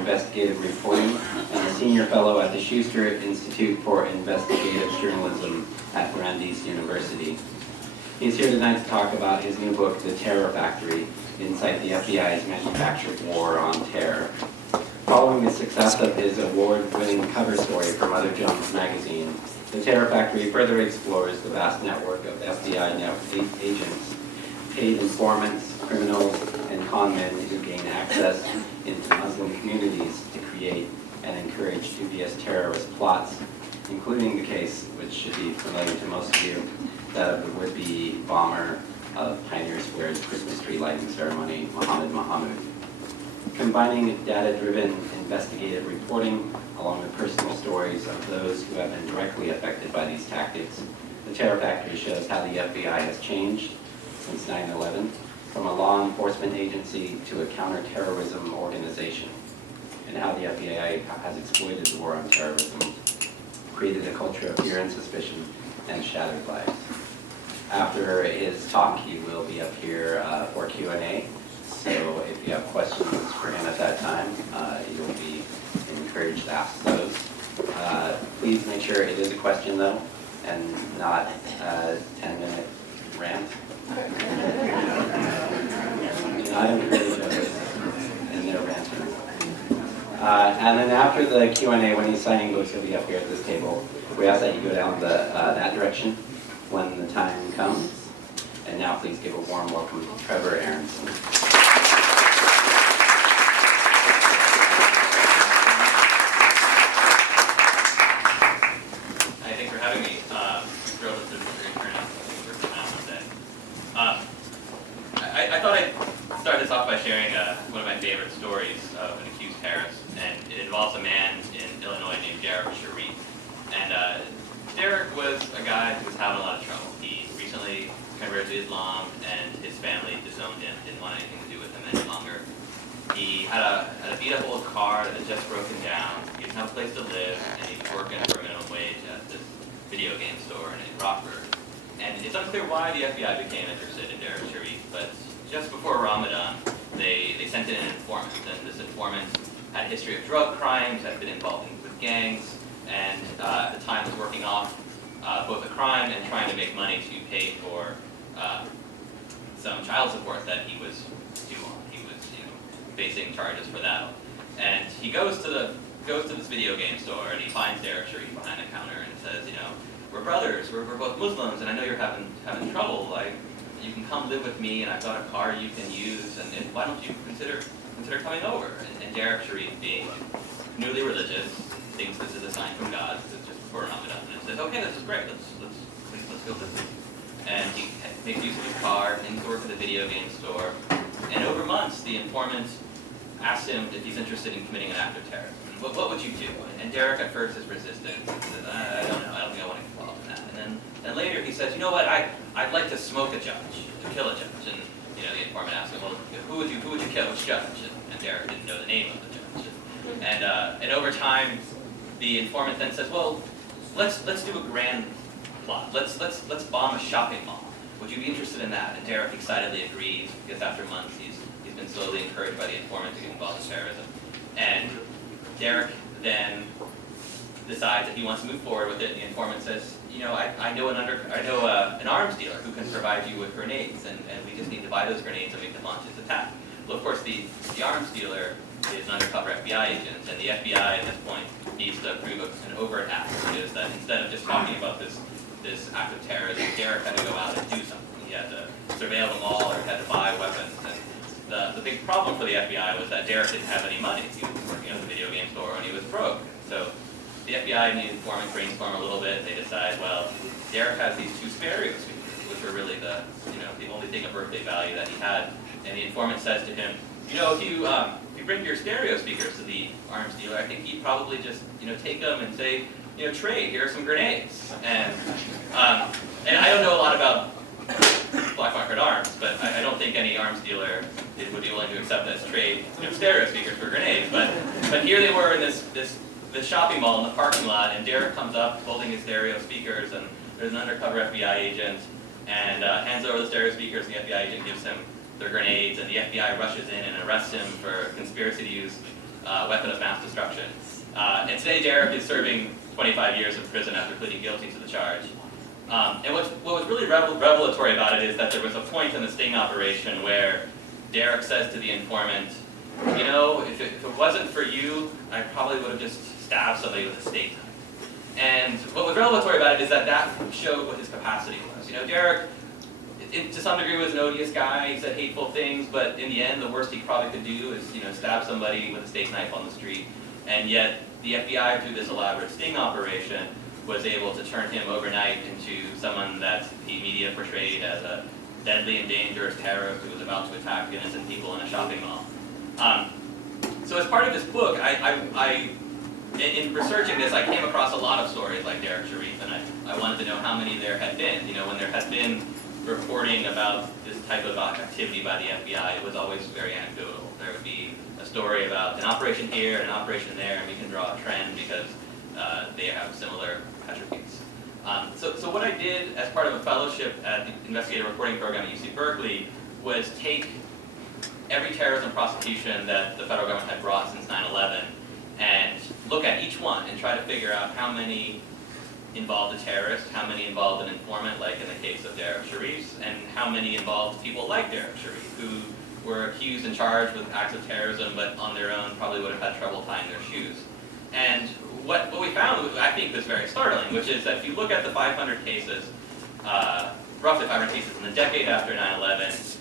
Investigative Reporting and a Senior Fellow at the Schuster Institute for Investigative Journalism at Brandeis University. He's here tonight to talk about his new book, The Terror Factory, Inside the FBI's Manufactured War on Terror. Following the success of his award-winning cover story for Mother Jones magazine, The Terror Factory further explores the vast network of FBI agents, paid informants, criminals, and con men who gain access into Muslim communities to create and encourage dubious terrorist plots, including the case, which should be familiar to most of you, that of the would-be bomber of Pioneer Square's Christmas tree lighting ceremony, Mohammed Mohammed. Combining data-driven investigative reporting along with personal stories of those who have been directly affected by these tactics, The Terror Factory shows how the FBI has changed since 9/11 from a law enforcement agency to a counterterrorism organization, and how the FBI has exploited the war on terrorism, created a culture of fear and suspicion, and shattered lives. After his talk, he will be up here for Q&A. So if you have questions for him at that time, you'll be encouraged to ask those. Please make sure it is a question, though, and not a 10-minute rant. Do not encourage others in their ranting. And then after the Q&A, when he's signing books, he'll be up here at this table. We ask that you go down that direction when the time comes. And now please give a warm welcome to Trevor Aronson. Hi, thanks for having me. Thrilled that this is a great turnout. Thanks for coming out today. I thought I'd start this off by sharing one of my favorite stories of an accused terrorist, and it involves a man in Illinois named Derek Sharif. And Derek was a guy who was having a lot of trouble. He recently converted to Islam, and his family disowned him, didn't want anything to do with him any longer. He had a beat-up old car that had just broken down. He didn't have a place to live, and he was working for minimum wage at this video game store in Rockford. And it's unclear why the FBI became interested in Derek Sharif, but just before Ramadan, they sent in an informant, and this informant had a history of drug crimes, had been involved with gangs, and at the time was working off both a crime and trying to make money to pay for some child support that he was due on. He was, facing charges for that. And he goes to this video game store, and he finds Derek Sharif behind the counter and says, we're brothers, we're both Muslims, and I know you're having trouble. You can come live with me, and I've got a car you can use, and why don't you consider coming over? And Derek Sharif, being newly religious, thinks this is a sign from God, because it's just before Ramadan, and says, okay, this is great, let's go visit. And he makes use of his car, into work at the video game store, and over months, the informant asks him if he's interested in committing an act of terrorism. What would you do? And Derek at first is resistant. He says, I don't know, I don't think I want to get involved in that. And then later he says, you know what, I'd like to smoke a judge, to kill a judge. And the informant asks him, well, who would you kill, which judge? And Derek didn't know the name of the judge. And over time, the informant then says, well, let's do a grand plot. Let's bomb a shopping mall. Would you be interested in that? And Derek excitedly agrees, because after months he's been slowly encouraged by the informant to get involved in terrorism. And Derek then decides that he wants to move forward with it, and the informant says, I know an arms dealer who can provide you with grenades, and we just need to buy those grenades and we can launch this attack. Well, of course, the arms dealer is an undercover FBI agent, and the FBI at this point needs to prove an overt act, which is that instead of just talking about this act of terrorism, Derek had to go out and do something. He had to surveil the mall, or he had to buy weapons. And the big problem for the FBI was that Derek didn't have any money. He was working at the video game store and he was broke. So the FBI needed to brainstorm a little bit. They decide, well, Derek has these two stereo speakers, which are really the only thing of birthday value that he had. And the informant says to him, if you bring your stereo speakers to the arms dealer, I think he'd probably just take them and say, trade, here are some grenades. And I don't know a lot about black market arms, but I don't think any arms dealer would be willing to accept as trade stereo speakers for grenades. But here they were in this shopping mall in the parking lot, and Derek comes up holding his stereo speakers, and there's an undercover FBI agent, and hands over the stereo speakers, and the FBI agent gives him their grenades, and the FBI rushes in and arrests him for conspiracy to use weapon of mass destruction. And today Derek is serving 25 years in prison after pleading guilty to the charge. And what was really revelatory about it is that there was a point in the sting operation where Derek says to the informant, you know, if it wasn't for you, I probably would have just stabbed somebody with a steak knife. And what was revelatory about it is that that showed what his capacity was. You know, Derek, to some degree, was an odious guy. He said hateful things, but in the end, the worst he probably could do is, you know, stab somebody with a steak knife on the street. And yet, the FBI, through this elaborate sting operation, was able to turn him overnight into someone that the media portrayed as a deadly and dangerous terrorist who was about to attack innocent people in a shopping mall. So as part of this book, in researching this, I came across a lot of stories like Derek Sharif, and I wanted to know how many there had been. You know, when there had been reporting about this type of activity by the FBI, it was always very anecdotal. There would be a story about an operation here and an operation there, and we can draw a trend because they have similar attributes. So what I did as part of a fellowship at the investigative reporting program at UC Berkeley was take every terrorism prosecution that the federal government had brought since 9/11 and look at each one and try to figure out how many involved a terrorist, how many involved an informant, like in the case of Derek Sharif, and how many involved people like Derek Sharif, who were accused and charged with acts of terrorism, but on their own probably would have had trouble tying their shoes. And what we found, I think, was very startling, which is that if you look at the 500 cases, roughly 500 cases in the decade after 9/11,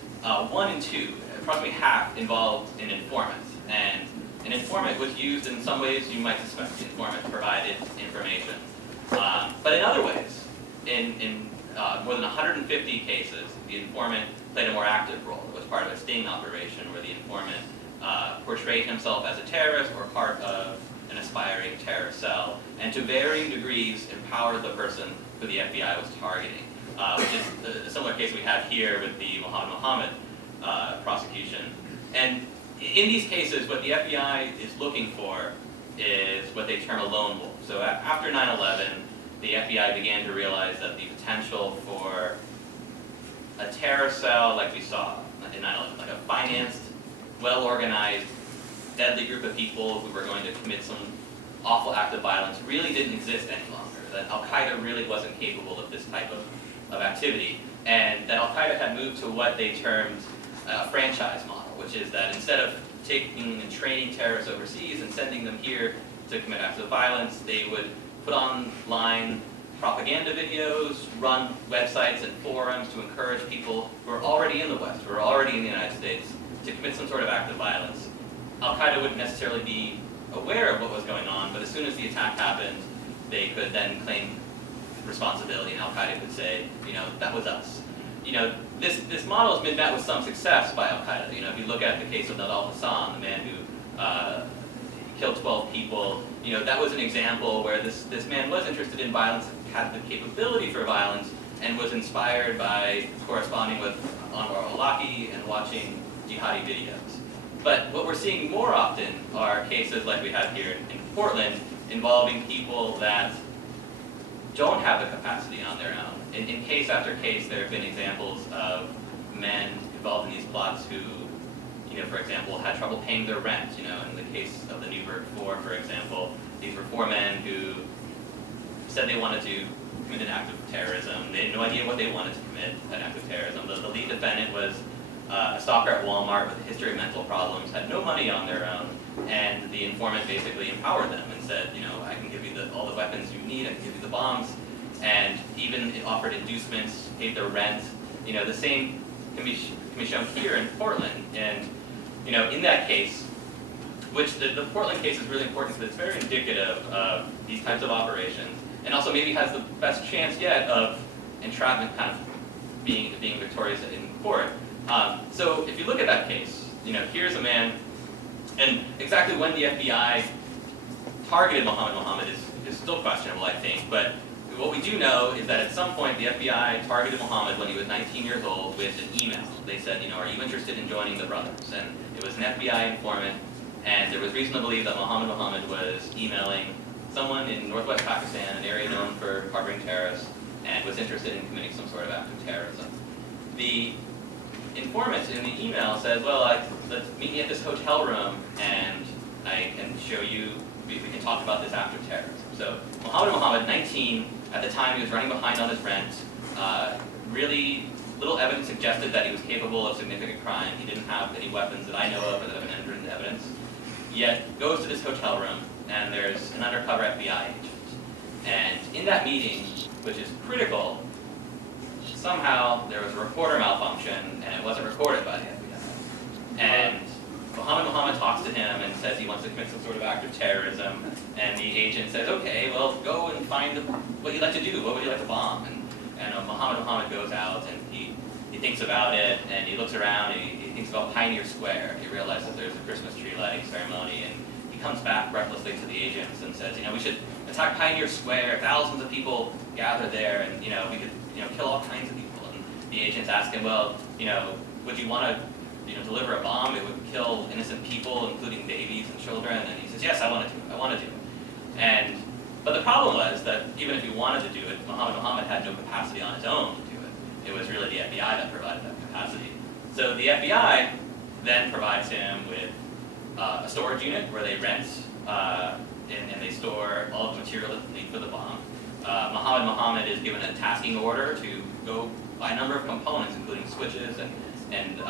1 in 2, approximately half, involved an informant. And an informant was used in some ways you might suspect the informant provided information. But in other ways, in more than 150 cases, the informant played a more active role. It was part of a sting operation where the informant portrayed himself as a terrorist or part of an aspiring terrorist cell, and to varying degrees empowered the person who the FBI was targeting, which is a similar case we have here with the Mohammed prosecution. And in these cases, what the FBI is looking for is what they term a lone wolf. So after 9/11, the FBI began to realize that the potential for a terror cell like we saw in 9/11, like a financed, well-organized, deadly group of people who were going to commit some awful act of violence, really didn't exist any longer. That Al-Qaeda really wasn't capable of this type of activity. And that Al-Qaeda had moved to what they termed a franchise model, which is that instead of taking and training terrorists overseas and sending them here to commit acts of violence, they would put online propaganda videos, run websites and forums to encourage people who are already in the West, who are already in the United States, to commit some sort of act of violence. Al-Qaeda wouldn't necessarily be aware of what was going on, but as soon as the attack happened, they could then claim responsibility, and Al-Qaeda could say, you know, that was us. You know, this model has been met with some success by Al-Qaeda. You know, if you look at the case of Nidal Hasan, the man who killed 12 people, you know, that was an example where this man was interested in violence, had the capability for violence, and was inspired by corresponding with Anwar al-Awlaki and watching jihadi videos. But what we're seeing more often are cases like we have here in Portland involving people that don't have the capacity on their own. In case after case, there have been examples of men involved in these plots who, you know, for example, had trouble paying their rent. You know, in the case of the Newburgh Four, for example, these were 4 men who said they wanted to commit an act of terrorism. They had no idea what they wanted to commit, an act of terrorism. The lead defendant was a stalker at Walmart with a history of mental problems, had no money on their own, and the informant basically empowered them and said, you know, I can give you all the weapons you need, I can give you the bombs, and even offered inducements, paid their rent. You know, the same can be shown here in Portland. And, you know, in that case, which the Portland case is really important because it's very indicative of these types of operations, and also maybe has the best chance yet of entrapment kind of being victorious in court. So if you look at that case, you know, here's a man, and exactly when the FBI targeted Mohammed is still questionable, I think, but what we do know is that at some point the FBI targeted Mohammed when he was 19 years old with an email. They said, you know, are you interested in joining the Brothers? And it was an FBI informant, and there was reason to believe that Mohammed was emailing someone in northwest Pakistan, an area known for harboring terrorists, and was interested in committing some sort of act of terrorism. The informant in the email says, well, let's meet me at this hotel room, and I can show you, we can talk about this after terrorism. So Muhammad, 19, at the time he was running behind on his rent, really little evidence suggested that he was capable of significant crime. He didn't have any weapons that I know of that have been entered into evidence. Yet goes to this hotel room, and there's an undercover FBI agent. And in that meeting, which is critical, somehow there was a recorder malfunction, and it wasn't recorded by the FBI. And Muhammad talks to him and says he wants to commit some sort of act of terrorism, and the agent says, okay, well, go and find what you'd like to do, what would you like to bomb? And Muhammad goes out, and he thinks about it, and he looks around, and he thinks about Pioneer Square. He realizes that there's a Christmas tree lighting ceremony, and he comes back breathlessly to the agents and says, we should attack Pioneer Square, thousands of people gather there, and we could kill all kinds of people. And the agents ask him, well, would you want to deliver a bomb? It would kill innocent people, including babies and children. And he says, yes, I want to do it. But the problem was that even if he wanted to do it, Muhammad had no capacity on his own to do it. It was really the FBI that provided that capacity. So the FBI then provides him with a storage unit where they rent and they store all of the material that's needed for the bomb. Muhammad is given a tasking order to go buy a number of components, including switches and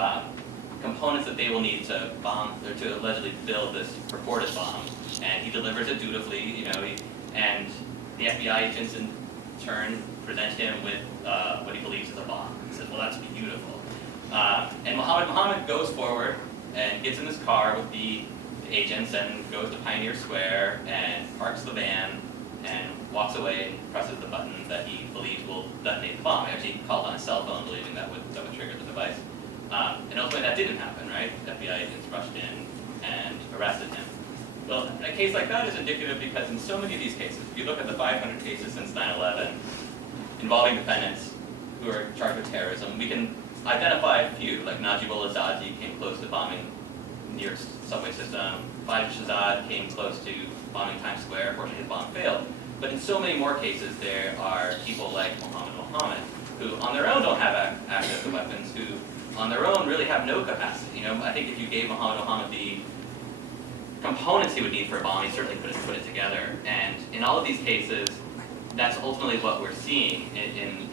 components that they will need to bomb, or to allegedly build this purported bomb. And he delivers it dutifully, and the FBI agents in turn present him with what he believes is a bomb. He says, well, that's beautiful. And Muhammad goes forward and gets in his car with the agents and goes to Pioneer Square and parks the van and walks away and presses the button that he believes will detonate the bomb. Actually, he called on his cell phone believing that would trigger the device. And ultimately that didn't happen, right? FBI agents rushed in and arrested him. Well, a case like that is indicative because in so many of these cases, if you look at the 500 cases since 9/11 involving defendants who are charged with terrorism, we can identify a few, like Najibullah Zazi came close to bombing New York's subway system. Fayez Shahzad came close to bombing Times Square. Fortunately, his bomb failed. But in so many more cases, there are people like Muhammad, who on their own don't have access to weapons, who on their own really have no capacity. I think if you gave Muhammad the components he would need for a bomb, he certainly couldn't put it together. And in all of these cases, that's ultimately what we're seeing in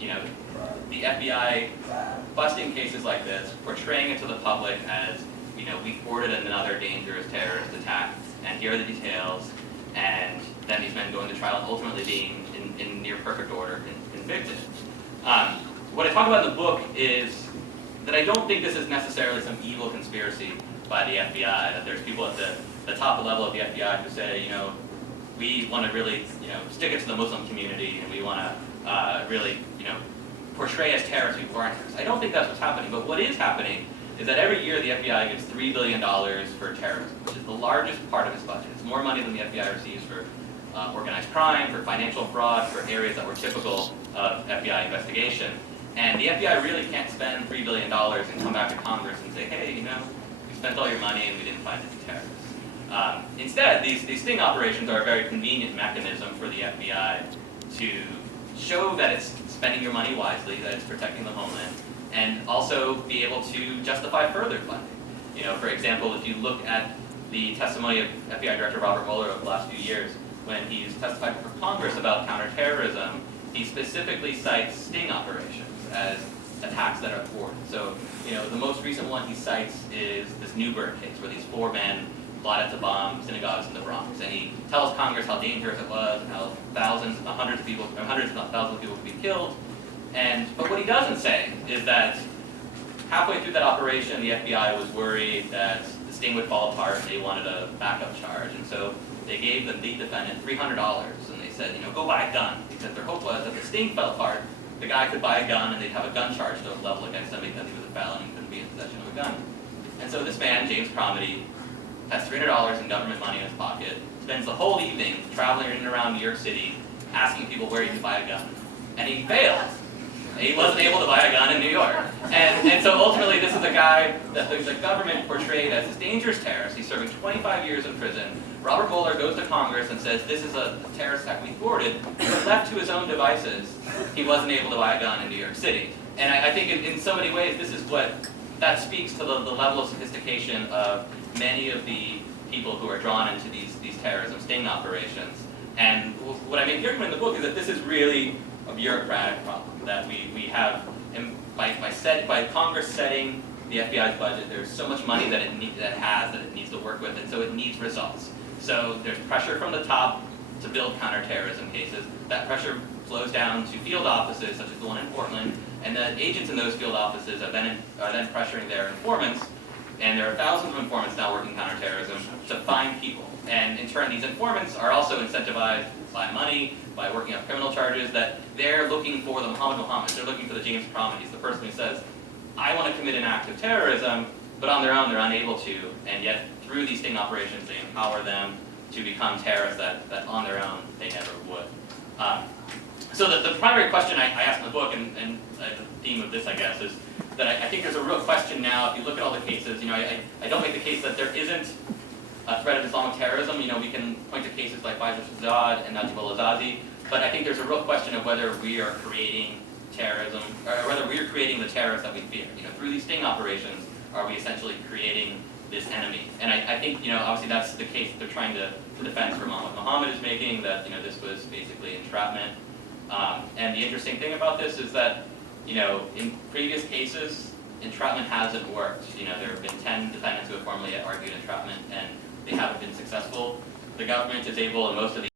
the FBI busting cases like this, portraying it to the public as, we thwarted another dangerous terrorist attack, and here are the details, and then these men going to trial and ultimately being, in near perfect order, convicted. What I talk about in the book is that I don't think this is necessarily some evil conspiracy by the FBI, that there's people at the top level of the FBI who say, we want to really, stick it to the Muslim community, and we want to really, portray as terrorists who aren't terrorists. I don't think that's what's happening, but what is happening is that every year the FBI gets $3 billion for terrorism, which is the largest part of its budget. It's more money than the FBI receives for organized crime, for financial fraud, for areas that were typical of FBI investigation. And the FBI really can't spend $3 billion and come back to Congress and say, hey, we spent all your money and we didn't find any terrorists. Instead, these sting operations are a very convenient mechanism for the FBI to show that it's spending your money wisely, that it's protecting the homeland, and also be able to justify further funding. For example, if you look at the testimony of FBI Director Robert Mueller over the last few years, when he's testified for Congress about counterterrorism, he specifically cites sting operations as attacks that are thwarted. So, the most recent one he cites is this Newburgh case, where these 4 men plotted to bomb synagogues in the Bronx, and he tells Congress how dangerous it was and how hundreds if not thousands of people could be killed. But what he doesn't say is that halfway through that operation, the FBI was worried that the sting would fall apart, and they wanted a backup charge, and so they gave the lead defendant $300, and they said, go buy a gun, because their hope was that if the sting fell apart, the guy could buy a gun, and they'd have a gun charge to level against him because he was a felon and couldn't be in possession of a gun. And so this man, James Cromedy, has $300 in government money in his pocket, spends the whole evening traveling in and around New York City, asking people where he can buy a gun. And he failed. He wasn't able to buy a gun in New York. And so ultimately this is a guy that the government portrayed as this dangerous terrorist. He's serving 25 years in prison. Robert Mueller goes to Congress and says, this is a terrorist attack we thwarted. But left to his own devices, he wasn't able to buy a gun in New York City. And I think in so many ways, this is that speaks to the level of sophistication of many of the people who are drawn into these terrorism sting operations. And what I'm hearing in the book is that this is really a bureaucratic problem, that we have, and by Congress setting the FBI's budget, there's so much money that it needs to work with, and so it needs results. So there's pressure from the top to build counterterrorism cases. That pressure flows down to field offices, such as the one in Portland, and the agents in those field offices are then pressuring their informants, and there are thousands of informants now working counterterrorism, to find people. And in turn, these informants are also incentivized by money, by working up criminal charges, that they're looking for the Muhammad. They're looking for the James Cromwell, the person who says, I want to commit an act of terrorism, but on their own they're unable to, and yet through these sting operations they empower them to become terrorists that on their own they never would. So the primary question I ask in the book, and the theme of this, I guess, is that I think there's a real question now. If you look at all the cases, I don't make the case that there isn't a threat of Islamic terrorism. We can point to cases like Faisal Shahzad and Najib al-Azazi, but I think there's a real question of whether we are creating terrorism, or whether we're creating the terrorists that we fear. Through these sting operations, are we essentially creating this enemy? And I think, obviously that's the case that they're trying to defend for Muhammad is making, that, this was basically entrapment. And the interesting thing about this is that, in previous cases, entrapment hasn't worked. There have been 10 defendants who have formally argued entrapment, and they haven't been successful. The government is able, in most of these